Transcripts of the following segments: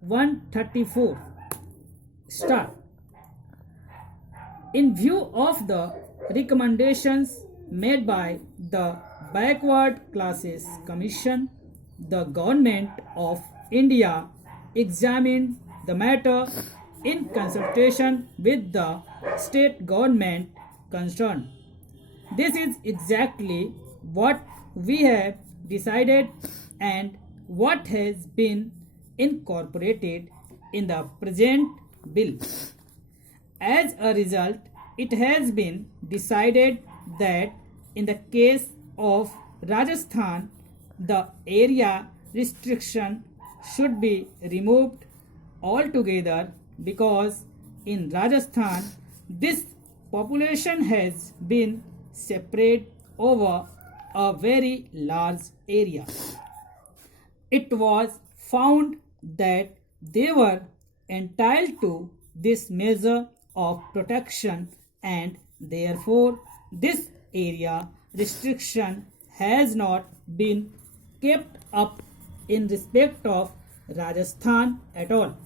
134 star. In view of the recommendations made by the Backward Classes Commission, the Government of India examined the matter in consultation with the state government concerned. This is exactly what we have decided and what has been incorporated in the present bill. As a result, it has been decided that in the case of Rajasthan, the area restriction should be removed altogether because in Rajasthan, this population has been spread over a very large area. It was found that they were entitled to this measure of protection and therefore this area restriction has not been kept up in respect of Rajasthan at all.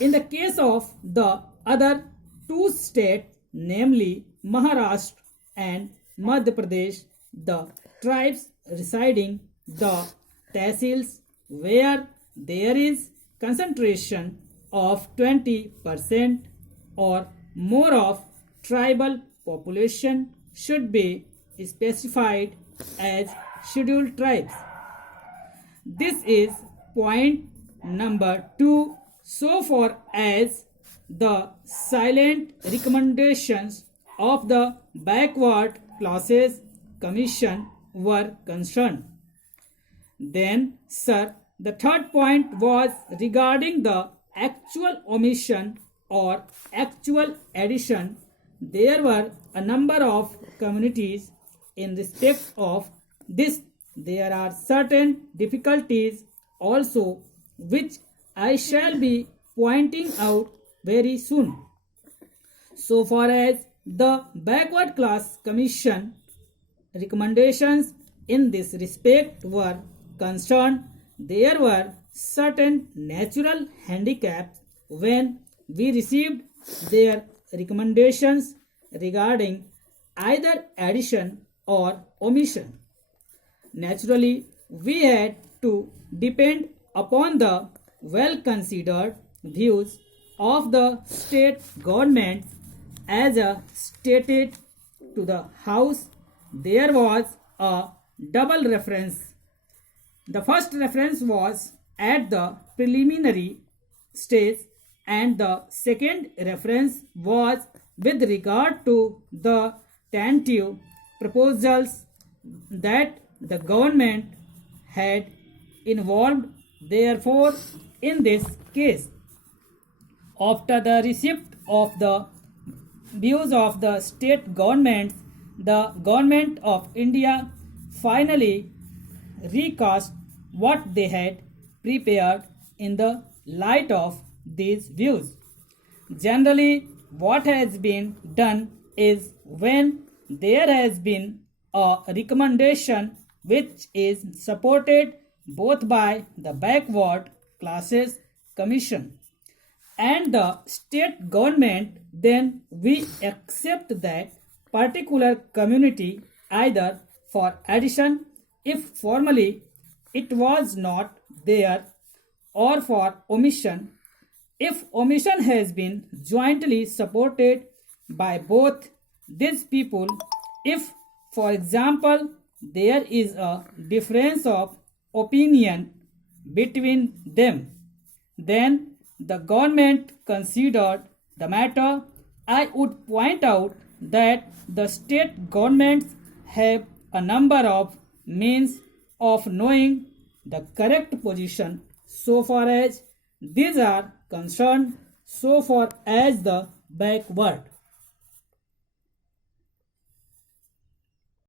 In the case of the other two states, namely Maharashtra and Madhya Pradesh, the tribes residing the tehsils where there is concentration of 20% or more of tribal population should be specified as scheduled tribes. This is point number 2 so far as the silent recommendations of the Backward Classes Commission were concerned. Then, sir, the third point was regarding the actual omission or actual addition. There were a number of communities in respect of this. There are certain difficulties also which I shall be pointing out very soon. So far as the Backward Class Commission recommendations in this respect were concerned, there were certain natural handicaps when we received their recommendations regarding either addition or omission. Naturally, we had to depend upon the well-considered views of the state government. As stated to the House, there was a double reference. The first reference was at the preliminary stage and the second reference was with regard to the tentative proposals that the government had involved. Therefore, in this case, after the receipt of the views of the state governments, the government of India finally recast what they had prepared in the light of these views. Generally, what has been done is when there has been a recommendation which is supported both by the Backward Classes Commission and the state government, then we accept that particular community either for addition if formally it was not there, or for omission if omission has been jointly supported by both these people. If, for example, there is a difference of opinion between them, then the government considered the matter. I would point out that the state governments have a number of means of knowing the correct position so far as these are concerned, so far as the backward.